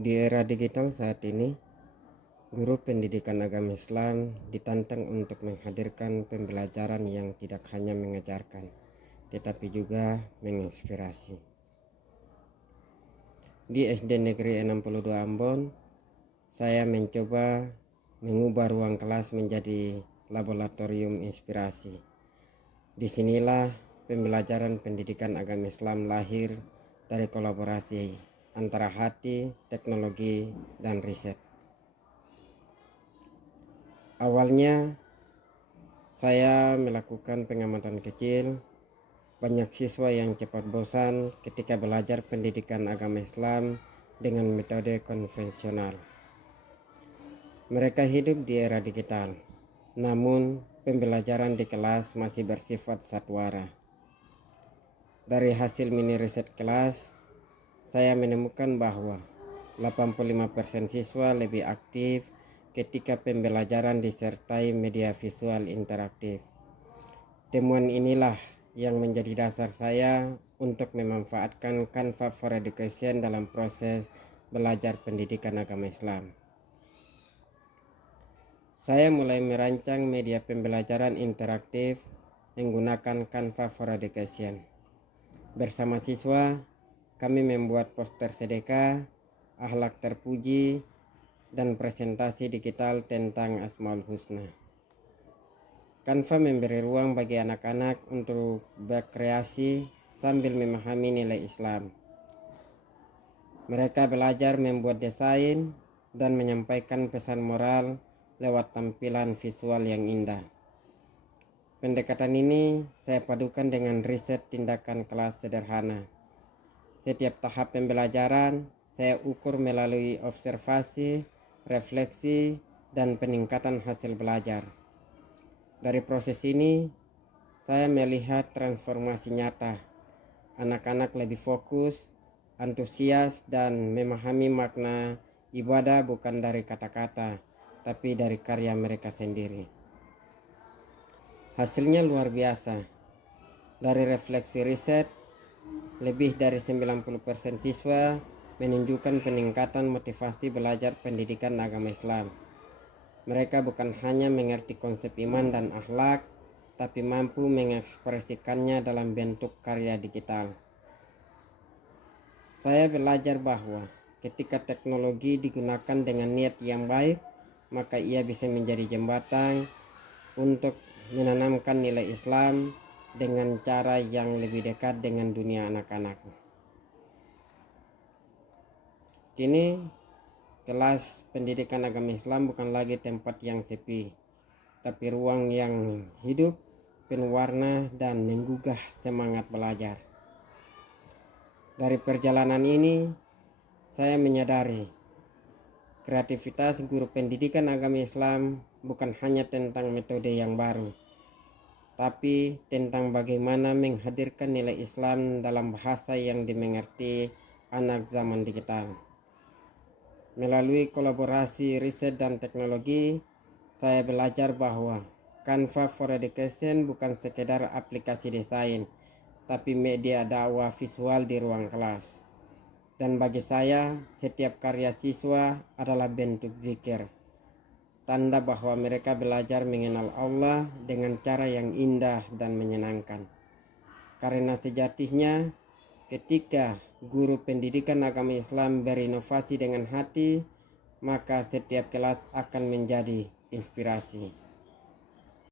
Di era digital saat ini, guru pendidikan agama Islam ditantang untuk menghadirkan pembelajaran yang tidak hanya mengajarkan, tetapi juga menginspirasi. Di SD Negeri 62 Ambon, saya mencoba mengubah ruang kelas menjadi laboratorium inspirasi. Disinilah pembelajaran pendidikan agama Islam lahir dari kolaborasi antara hati, teknologi, dan riset. Awalnya saya melakukan pengamatan kecil. Banyak siswa yang cepat bosan ketika belajar pendidikan agama Islam dengan metode konvensional. Mereka hidup di era digital, namun pembelajaran di kelas masih bersifat satwara. Dari hasil mini riset kelas, saya menemukan bahwa 85% siswa lebih aktif ketika pembelajaran disertai media visual interaktif. Temuan inilah yang menjadi dasar saya untuk memanfaatkan Canva for Education dalam proses belajar pendidikan agama Islam. Saya mulai merancang media pembelajaran interaktif menggunakan Canva for Education. Bersama siswa, kami membuat poster sedekah, akhlak terpuji, dan presentasi digital tentang Asmaul Husna. Canva memberi ruang bagi anak-anak untuk berkreasi sambil memahami nilai Islam. Mereka belajar membuat desain dan menyampaikan pesan moral lewat tampilan visual yang indah. Pendekatan ini saya padukan dengan riset tindakan kelas sederhana. Setiap tahap pembelajaran saya ukur melalui observasi, refleksi, dan peningkatan hasil belajar. Dari proses ini, saya melihat transformasi nyata. Anak-anak lebih fokus, antusias, dan memahami makna ibadah bukan dari kata-kata, tapi dari karya mereka sendiri. Hasilnya luar biasa. Dari refleksi riset, lebih dari 90% siswa menunjukkan peningkatan motivasi belajar pendidikan agama Islam. Mereka bukan hanya mengerti konsep iman dan akhlak, tapi mampu mengekspresikannya dalam bentuk karya digital. Saya belajar bahwa ketika teknologi digunakan dengan niat yang baik, maka ia bisa menjadi jembatan untuk menanamkan nilai Islam dengan cara yang lebih dekat dengan dunia anak-anak. Kini kelas pendidikan agama Islam bukan lagi tempat yang sepi, tapi ruang yang hidup, penuh warna, dan menggugah semangat belajar. Dari perjalanan ini, saya menyadari kreativitas guru pendidikan agama Islam bukan hanya tentang metode yang baru, tapi tentang bagaimana menghadirkan nilai Islam dalam bahasa yang dimengerti anak zaman digital. Melalui kolaborasi riset dan teknologi, saya belajar bahwa Canva for Education bukan sekedar aplikasi desain, tapi media dakwah visual di ruang kelas. Dan bagi saya, setiap karya siswa adalah bentuk zikir, tanda bahwa mereka belajar mengenal Allah dengan cara yang indah dan menyenangkan. Karena sejatinya, ketika guru pendidikan agama Islam berinovasi dengan hati, maka setiap kelas akan menjadi inspirasi.